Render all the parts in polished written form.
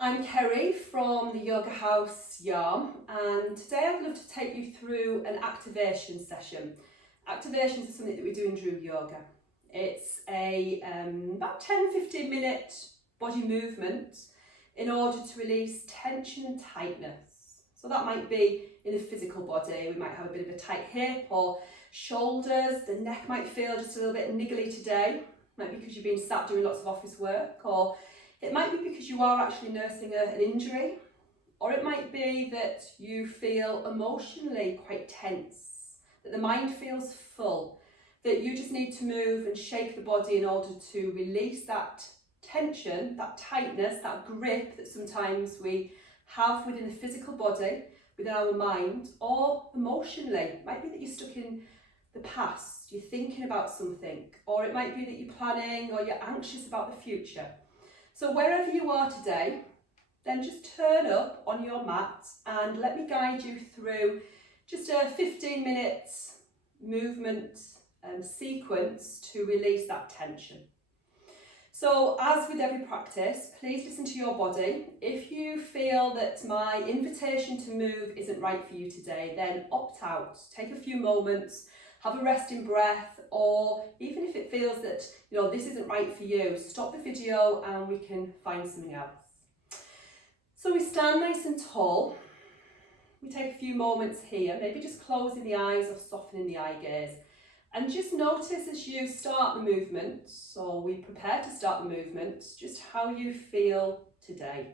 I'm Kerrie from the Yoga House Yarm, and today I'd love to take you through an activation session. Activations are something that we do in Drew Yoga. It's a about 10-15 minute body movement in order to release tension and tightness. So that might be in the physical body. We might have a bit of a tight hip or shoulders. The neck might feel just a little bit niggly today. Might be because you've been sat doing lots of office work, or it might be because you are actually nursing an injury, or it might be that you feel emotionally quite tense, that the mind feels full, that you just need to move and shake the body in order to release that tension, that tightness, that grip that sometimes we have within the physical body, within our mind, or emotionally. It might be that you're stuck in the past, you're thinking about something, or it might be that you're planning or you're anxious about the future. So wherever you are today, then just turn up on your mat and let me guide you through just a 15 minutes movement sequence to release that tension. So as with every practice, please listen to your body. If you feel that my invitation to move isn't right for you today, then opt out. Take a few moments, have a resting breath, or even if it feels that this isn't right for you, stop the video and we can find something else. So we stand nice and tall. We take a few moments here, maybe just closing the eyes or softening the eye gaze. And just notice as you start the movement, or we prepare to start the movement, just how you feel today.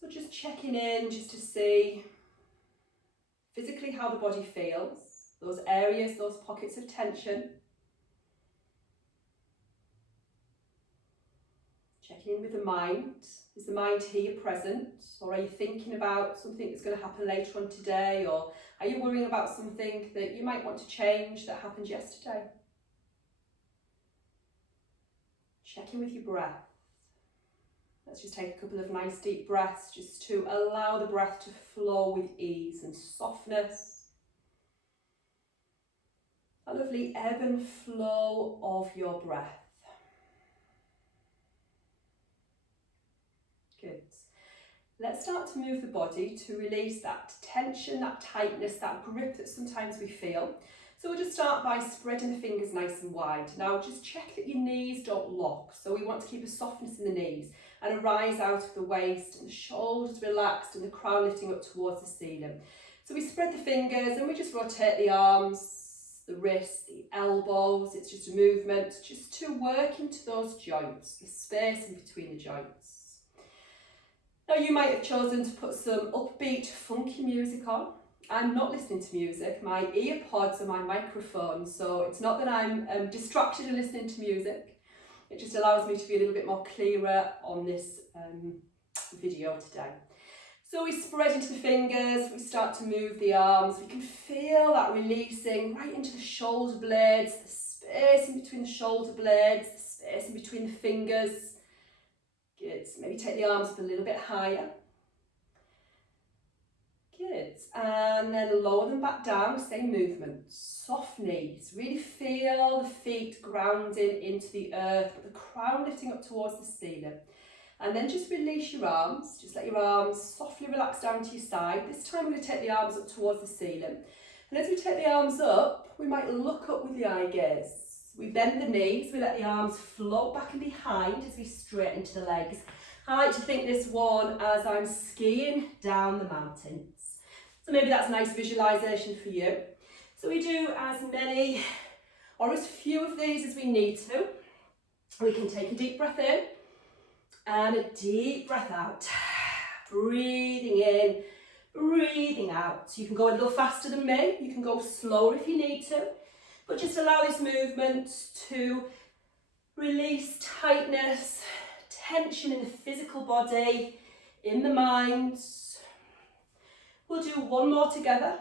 So just checking in just to see physically how the body feels, those areas, those pockets of tension. Checking in with the mind. Is the mind here present? Or are you thinking about something that's going to happen later on today? Or are you worrying about something that you might want to change that happened yesterday? Check in with your breath. Let's just take a couple of nice deep breaths just to allow the breath to flow with ease and softness. A lovely ebb and flow of your breath. Good. Let's start to move the body to release that tension, that tightness, that grip that sometimes we feel. So we'll just start by spreading the fingers nice and wide. Now just check that your knees don't lock. So we want to keep a softness in the knees and a rise out of the waist and the shoulders relaxed and the crown lifting up towards the ceiling. So we spread the fingers and we just rotate the arms, the wrists, the elbows. It's just a movement just to work into those joints, the space in between the joints. Now you might have chosen to put some upbeat, funky music on. I'm not listening to music, my ear pods are my microphone, so it's not that I'm distracted and listening to music. It just allows me to be a little bit more clearer on this video today. So we spread into the fingers, we start to move the arms, we can feel that releasing right into the shoulder blades, the space in between the shoulder blades, the space in between the fingers. Good. Maybe take the arms up a little bit higher. Good. And then lower them back down, same movement. Soft knees. Really feel the feet grounding into the earth, but the crown lifting up towards the ceiling. And then just release your arms. Just let your arms softly relax down to your side. This time we're going to take the arms up towards the ceiling. And as we take the arms up, we might look up with the eye gaze. We bend the knees, we let the arms float back and behind as we straighten to the legs. I like to think this one as I'm skiing down the mountains. So maybe that's a nice visualisation for you. So we do as many or as few of these as we need to. We can take a deep breath in and a deep breath out. Breathing in, breathing out. So you can go a little faster than me, you can go slower if you need to. But just allow this movement to release tightness, tension in the physical body, in the mind. We'll do one more together.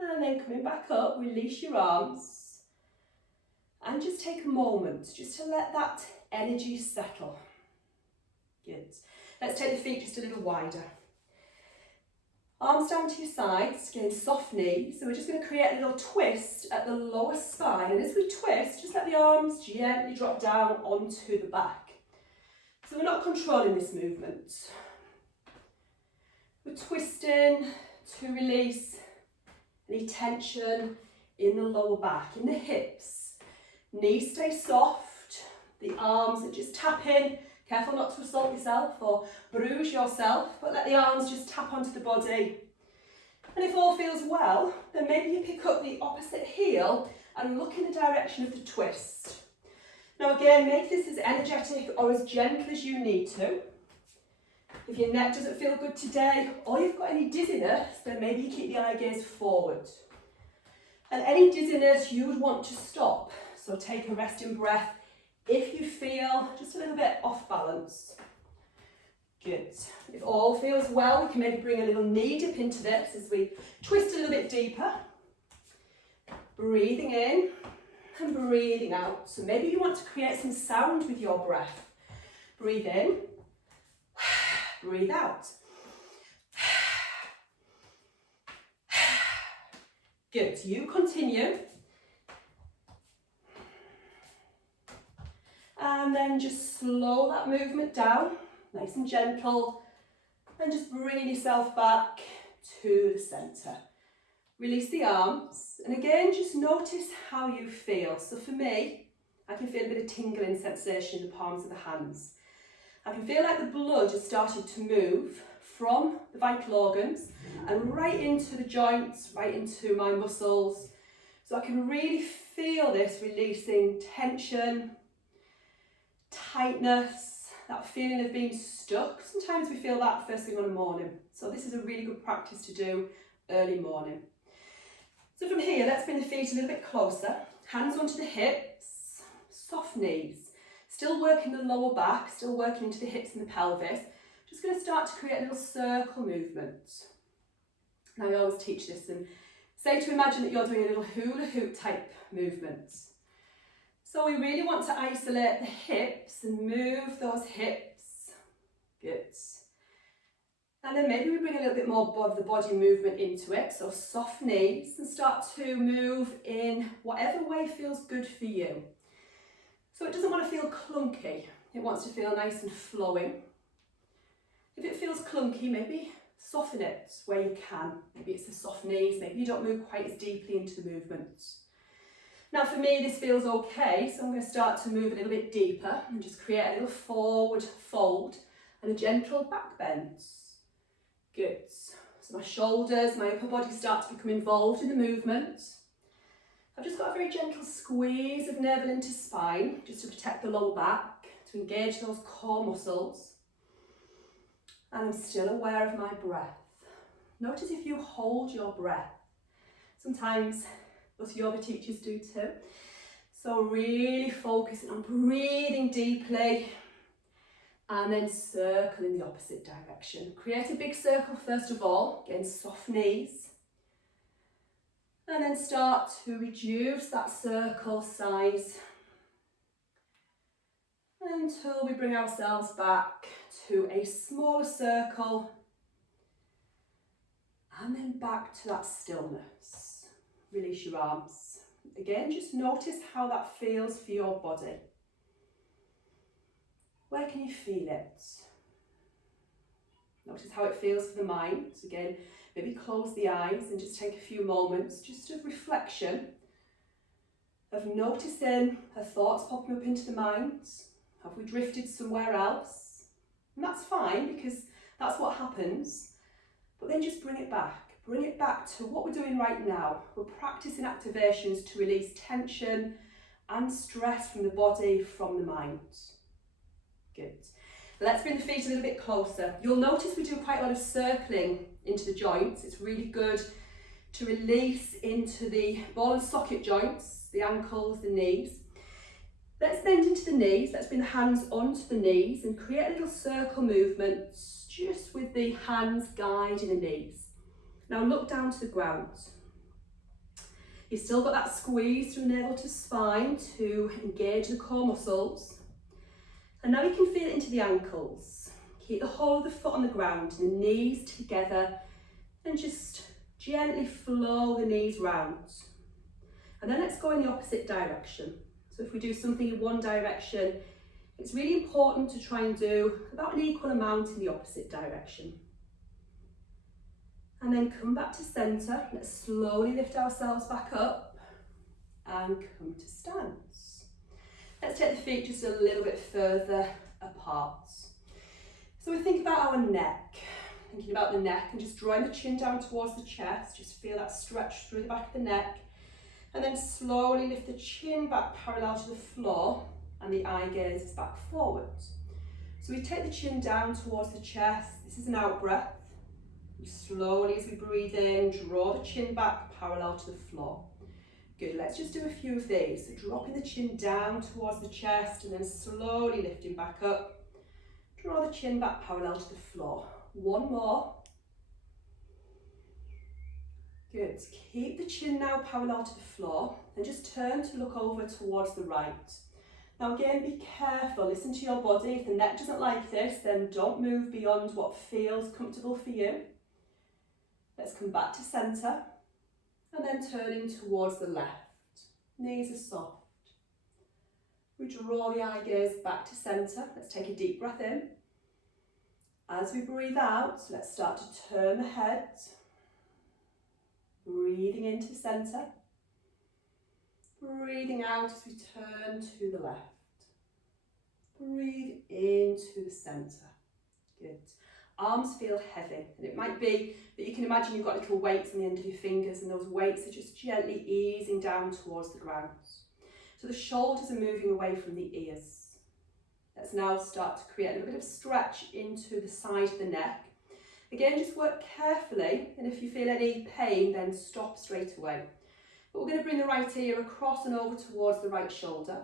And then coming back up, release your arms. And just take a moment just to let that energy settle. Good. Let's take the feet just a little wider. Arms down to your sides, again soft knees. So we're just going to create a little twist at the lower spine. And as we twist, just let the arms gently drop down onto the back. So we're not controlling this movement. We're twisting to release any tension in the lower back, in the hips. Knees stay soft, the arms are just tapping. Careful not to assault yourself or bruise yourself, but let the arms just tap onto the body. And if all feels well, then maybe you pick up the opposite heel and look in the direction of the twist. Now again, make this as energetic or as gentle as you need to. If your neck doesn't feel good today, or you've got any dizziness, then maybe you keep the eye gaze forward. And any dizziness you would want to stop. So take a resting breath if you feel just a little bit off balance. Good. If all feels well, we can maybe bring a little knee dip into this as we twist a little bit deeper. Breathing in and breathing out. So maybe you want to create some sound with your breath. Breathe in, breathe out. Good. You continue. And then just slow that movement down, nice and gentle, and just bringing yourself back to the centre. Release the arms, and again, just notice how you feel. So for me, I can feel a bit of tingling sensation in the palms of the hands. I can feel like the blood has started to move from the vital organs and right into the joints, right into my muscles. So I can really feel this releasing tension, tightness, that feeling of being stuck. Sometimes we feel that first thing on the morning. So this is a really good practice to do early morning. So from here, let's bring the feet a little bit closer. Hands onto the hips, soft knees. Still working the lower back, still working into the hips and the pelvis. Just going to start to create a little circle movement. Now I always teach this and say to imagine that you're doing a little hula hoop type movement. So we really want to isolate the hips and move those hips. Good. And then maybe we bring a little bit more of the body movement into it. So soft knees and start to move in whatever way feels good for you. So it doesn't want to feel clunky. It wants to feel nice and flowing. If it feels clunky, maybe soften it where you can. Maybe it's the soft knees, maybe you don't move quite as deeply into the movement. Now for me this feels okay, so I'm going to start to move a little bit deeper and just create a little forward fold and a gentle back bend. Good. So my shoulders, my upper body start to become involved in the movement. I've just got a very gentle squeeze of navel into spine, just to protect the lower back, to engage those core muscles. And I'm still aware of my breath. Notice if you hold your breath. Sometimes us yoga teachers do too. So really focusing on breathing deeply and then circle in the opposite direction. Create a big circle first of all, again soft knees. And then start to reduce that circle size until we bring ourselves back to a smaller circle and then back to that stillness. Release your arms. Again, just notice how that feels for your body. Where can you feel it? Notice how it feels for the mind. So again, maybe close the eyes and just take a few moments just of reflection, of noticing her thoughts popping up into the mind. Have we drifted somewhere else? And that's fine because that's what happens. But then just bring it back. Bring it back to what we're doing right now. We're practicing activations to release tension and stress from the body, from the mind. Good. Let's bring the feet a little bit closer. You'll notice we do quite a lot of circling into the joints. It's really good to release into the ball and socket joints, the ankles, the knees. Let's bend into the knees. Let's bring the hands onto the knees and create a little circle movement just with the hands guiding the knees. Now look down to the ground. You've still got that squeeze from navel to spine to engage the core muscles. And now you can feel it into the ankles. Keep the whole of the foot on the ground and the knees together And just gently flow the knees round. And then let's go in the opposite direction. So if we do something in one direction, it's really important to try and do about an equal amount in the opposite direction. And then come back to centre. Let's slowly lift ourselves back up and come to stance. Let's take the feet just a little bit further apart. So we think about our neck, thinking about the neck and just drawing the chin down towards the chest. Just feel that stretch through the back of the neck. And then slowly lift the chin back parallel to the floor and the eye gaze is back forward. So we take the chin down towards the chest. This is an out breath. Slowly as we breathe in, draw the chin back parallel to the floor. Good, let's just do a few of these. So dropping the chin down towards the chest and then slowly lifting back up. Draw the chin back parallel to the floor. One more. Good, keep the chin now parallel to the floor and just turn to look over towards the right. Now again, be careful, listen to your body. If the neck doesn't like this, then don't move beyond what feels comfortable for you. Let's come back to centre and then turning towards the left. Knees are soft. We draw the eye gaze back to centre. Let's take a deep breath in. As we breathe out, let's start to turn the head. Breathing into centre. Breathing out as we turn to the left. Breathe into the centre. Good. Arms feel heavy, and it might be that you can imagine you've got little weights on the end of your fingers, and those weights are just gently easing down towards the ground. So the shoulders are moving away from the ears. Let's now start to create a little bit of stretch into the side of the neck. Again, just work carefully, and if you feel any pain, then stop straight away. But we're going to bring the right ear across and over towards the right shoulder.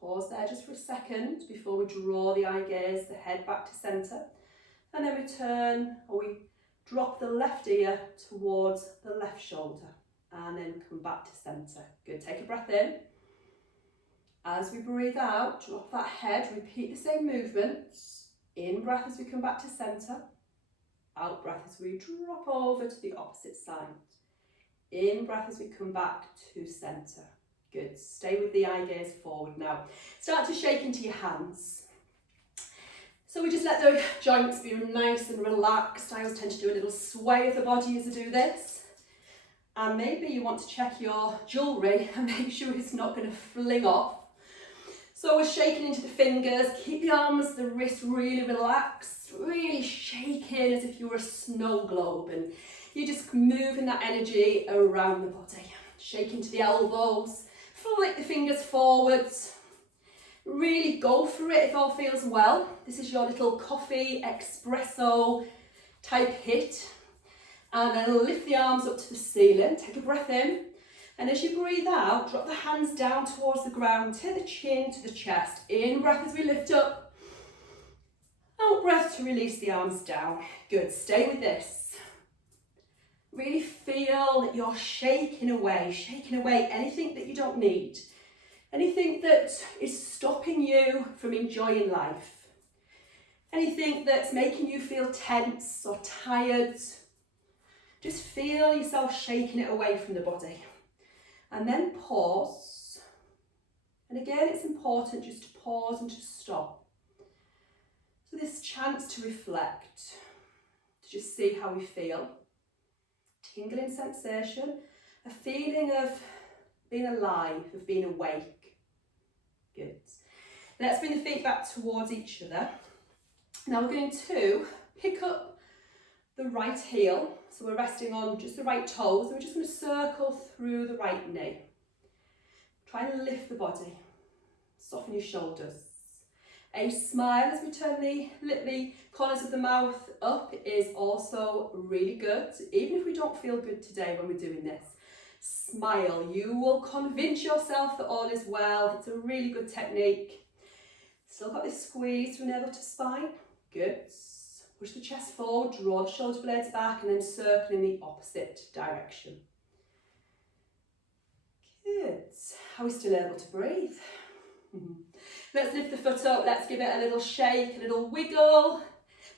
Pause there just for a second before we draw the eye gaze, the head back to centre. And then we turn, or we drop the left ear towards the left shoulder and then come back to centre. Good, take a breath in. As we breathe out, drop that head, repeat the same movements. In breath as we come back to centre. Out breath as we drop over to the opposite side. In breath as we come back to centre. Good, stay with the eye gaze forward now. Start to shake into your hands. So we just let the joints be nice and relaxed. I always tend to do a little sway of the body as I do this. And maybe you want to check your jewellery and make sure it's not going to fling off. So we're shaking into the fingers, keep the arms, the wrists really relaxed, really shaking as if you were a snow globe, and you're just moving that energy around the body. Shake into the elbows, flick the fingers forwards. Really go for it if all feels well. This is your little coffee expresso type hit. And then lift the arms up to the ceiling, take a breath in. And as you breathe out, drop the hands down towards the ground, take the chin to the chest. In breath as we lift up. Out breath to release the arms down. Good, stay with this. Really feel that you're shaking away anything that you don't need. Anything that is stopping you from enjoying life. Anything that's making you feel tense or tired. Just feel yourself shaking it away from the body. And then pause. And again, it's important just to pause and to stop. So this chance to reflect, to just see how we feel. Tingling sensation, a feeling of being alive, of being awake. Good. Let's bring the feet back towards each other. Now we're going to pick up the right heel. So we're resting on just the right toes. And we're just going to circle through the right knee. Try and lift the body. Soften your shoulders. A smile as we turn the corners of the mouth up is also really good. Even if we don't feel good today when we're doing this. Smile. You will convince yourself that all is well. It's a really good technique. Still got this squeeze from navel to spine. Good. Push the chest forward, draw the shoulder blades back, and then circle in the opposite direction. Good. Are we still able to breathe? Let's lift the foot up. Let's give it a little shake, a little wiggle.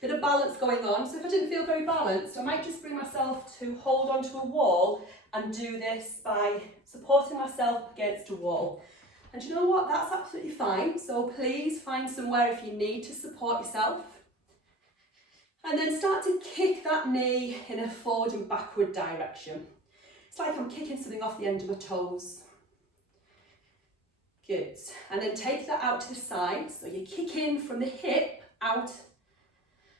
Bit of balance going on. So if I didn't feel very balanced, I might just bring myself to hold onto a wall and do this by supporting myself against a wall. And you know what? That's absolutely fine. So please find somewhere if you need to support yourself. And then start to kick that knee in a forward and backward direction. It's like I'm kicking something off the end of my toes. Good. And then take that out to the side. So you kick in from the hip out.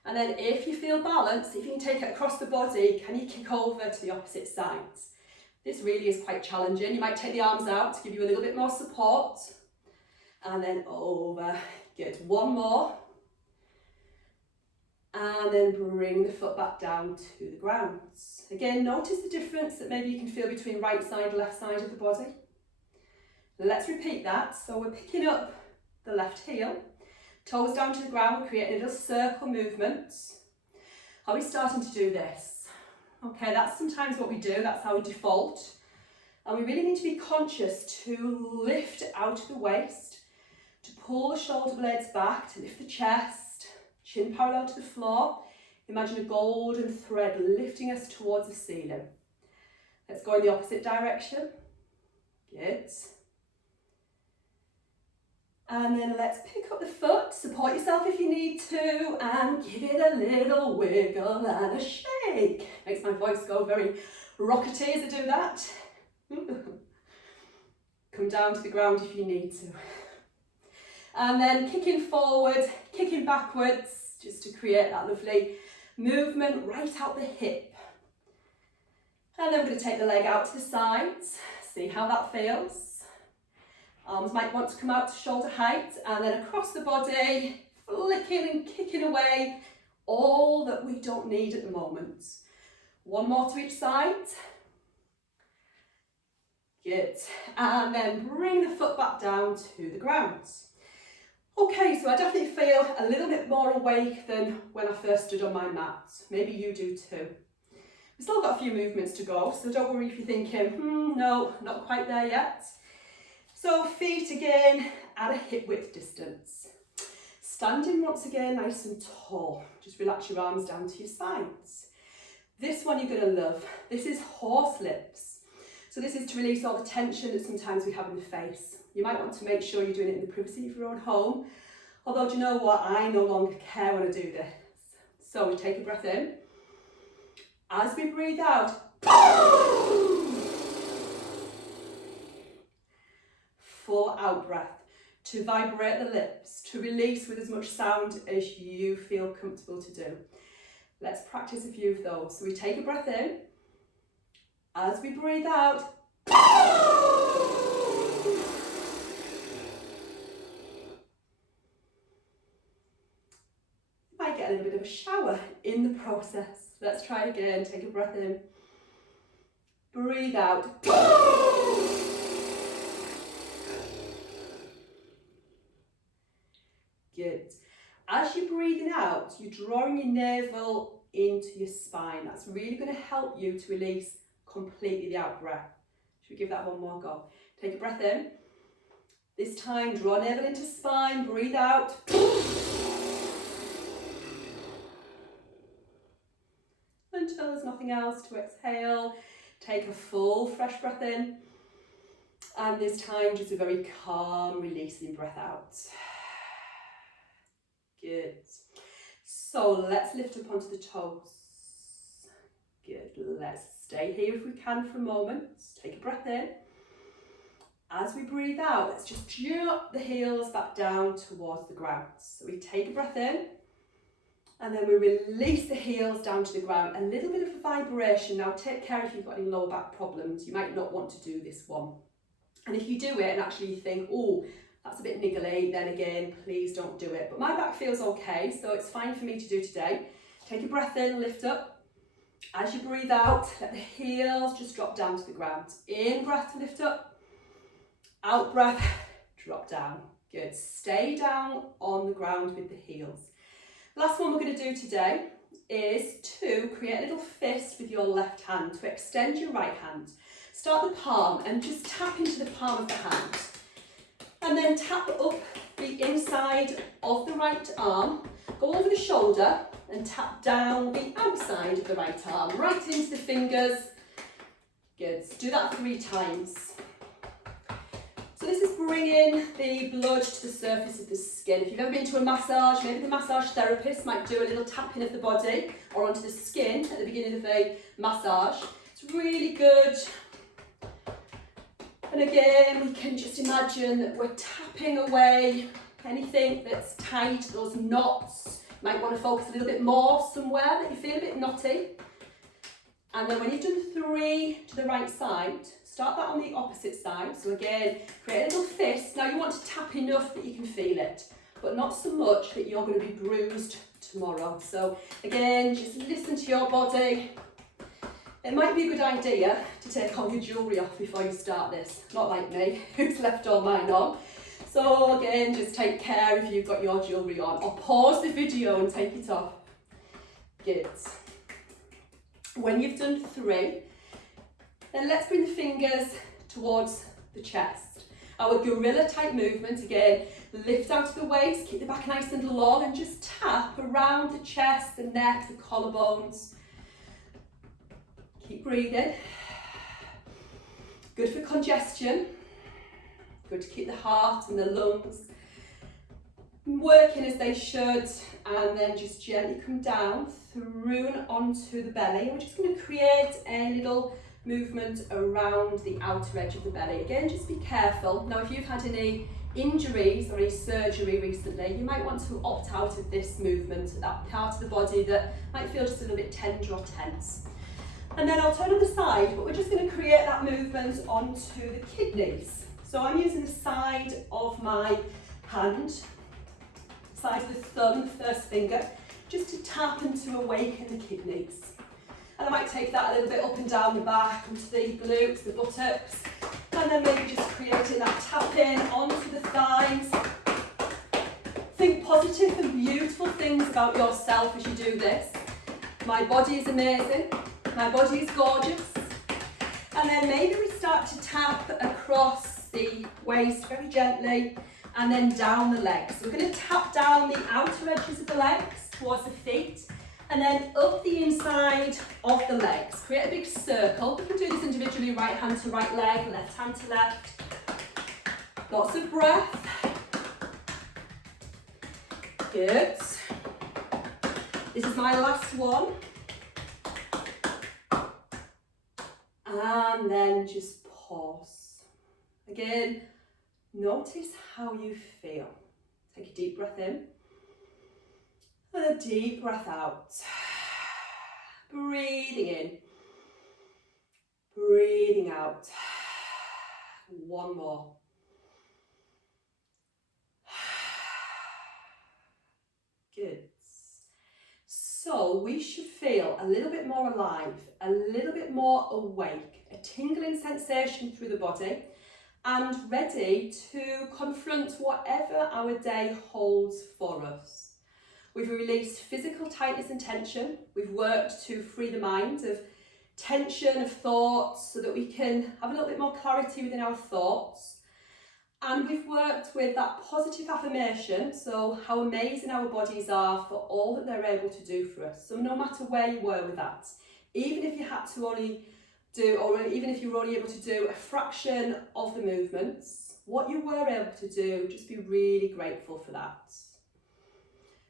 And then if you feel balanced, if you can take it across the body, can you kick over to the opposite sides? This really is quite challenging. You might take the arms out to give you a little bit more support. And then over. Good. One more. And then bring the foot back down to the ground. Again, notice the difference that maybe you can feel between right side, left side of the body. Let's repeat that. So we're picking up the left heel, toes down to the ground, we're creating a little circle movement. Are we starting to do this? Okay, that's sometimes what we do, that's our default. And we really need to be conscious to lift out of the waist, to pull the shoulder blades back, to lift the chest, chin parallel to the floor. Imagine a golden thread lifting us towards the ceiling. Let's go in the opposite direction. Good. And then let's pick up the foot, support yourself if you need to, and give it a little wiggle and a shake. Makes my voice go very rockety as I do that. Come down to the ground if you need to. And then kicking forward, kicking backwards, just to create that lovely movement right out the hip. And then we're going to take the leg out to the sides, see how that feels. Arms might want to come out to shoulder height, and then across the body, flicking and kicking away all that we don't need at the moment. One more to each side. Good. And then bring the foot back down to the ground. Okay, so I definitely feel a little bit more awake than when I first stood on my mat. Maybe you do too. We've still got a few movements to go, so don't worry if you're thinking, no, not quite there yet. So feet again at a hip width distance. Standing once again nice and tall. Just relax your arms down to your sides. This one you're going to love. This is horse lips. So this is to release all the tension that sometimes we have in the face. You might want to make sure you're doing it in the privacy of your own home. Although, do you know what? I no longer care when I do this. So we take a breath in. As we breathe out, full out breath to vibrate the lips, to release with as much sound as you feel comfortable to do. Let's practice a few of those. So we take a breath in. As we breathe out, you might get a little bit of a shower in the process. Let's try again. Take a breath in. Breathe out. Good. As you're breathing out, you're drawing your navel into your spine. That's really going to help you to release completely the out breath. Should we give that one more go? Take a breath in. This time, draw navel into spine, breathe out. Until there's nothing else to exhale. Take a full fresh breath in. And this time, just a very calm, releasing breath out. Good. So let's lift up onto the toes. Good. Let's stay here if we can for a moment. Take a breath in. As we breathe out, let's just jump the heels back down towards the ground. So we take a breath in, and then we release the heels down to the ground. A little bit of a vibration. Now take care if you've got any lower back problems. You might not want to do this one. And if you do it and actually you think, oh, that's a bit niggly, then again, please don't do it. But my back feels okay, so it's fine for me to do today. Take a breath in, lift up. As you breathe out, let the heels just drop down to the ground. In breath to lift up. Out breath, drop down. Good. Stay down on the ground with the heels. Last one we're going to do today is to create a little fist with your left hand to extend your right hand. Start the palm and just tap into the palm of the hand. And then tap up the inside of the right arm Go over the shoulder and tap down the outside of the right arm, right into the fingers. Good. Do that 3 times. So this is bringing the blood to the surface of the skin. If you've ever been to a massage, maybe the massage therapist might do a little tapping of the body or onto the skin at the beginning of a massage. It's really good. And again, we can just imagine that we're tapping away anything that's tight, those knots. You might want to focus a little bit more somewhere that you feel a bit knotty. And then when you've done 3 to the right side, start that on the opposite side. So again, create a little fist. Now you want to tap enough that you can feel it, but not so much that you're going to be bruised tomorrow. So again, just listen to your body. It might be a good idea to take all your jewellery off before you start this. Not like me, who's left all mine on. So again, just take care if you've got your jewellery on, or pause the video and take it off. Good. When you've done 3, then let's bring the fingers towards the chest. Our gorilla type movement, again, lift out of the waist, keep the back nice and long, and just tap around the chest, the neck, the collarbones. Keep breathing. Good for congestion. Good to keep the heart and the lungs working as they should, and then just gently come down through and onto the belly. And we're just going to create a little movement around the outer edge of the belly. Again, just be careful. Now, if you've had any injuries or any surgery recently, you might want to opt out of this movement, that part of the body that might feel just a little bit tender or tense. And then I'll turn on the side, but we're just going to create that movement onto the kidneys. So I'm using the side of my hand, side of the thumb, the first finger, just to tap and to awaken the kidneys. And I might take that a little bit up and down the back, onto the glutes, the buttocks, and then maybe just creating that tapping onto the thighs. Think positive and beautiful things about yourself as you do this. My body is amazing, my body is gorgeous. And then maybe we start to tap across the waist very gently, and then down the legs. So we're going to tap down the outer edges of the legs towards the feet, and then up the inside of the legs. Create a big circle. We can do this individually, right hand to right leg, left hand to left. Lots of breath. Good. This is my last one. And then just pause. Again, notice how you feel. Take a deep breath in and a deep breath out. Breathing in, breathing out. One more. Good. So we should feel a little bit more alive, a little bit more awake, a tingling sensation through the body, and ready to confront whatever our day holds for us. We've released physical tightness and tension. We've worked to free the mind of tension, of thoughts, so that we can have a little bit more clarity within our thoughts. And we've worked with that positive affirmation, so how amazing our bodies are for all that they're able to do for us. So no matter where you were with that, even if you had to only do, or even if you were only able to do a fraction of the movements, what you were able to do, just be really grateful for that.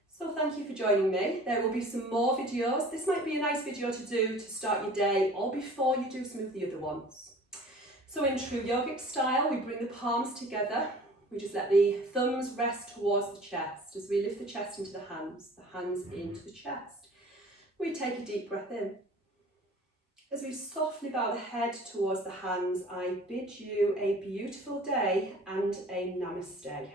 So thank you for joining me. There will be some more videos. This might be a nice video to do to start your day or before you do some of the other ones. So in true yogic style, we bring the palms together. We just let the thumbs rest towards the chest as we lift the chest into the hands into the chest. We take a deep breath in. As we softly bow the head towards the hands, I bid you a beautiful day and a namaste.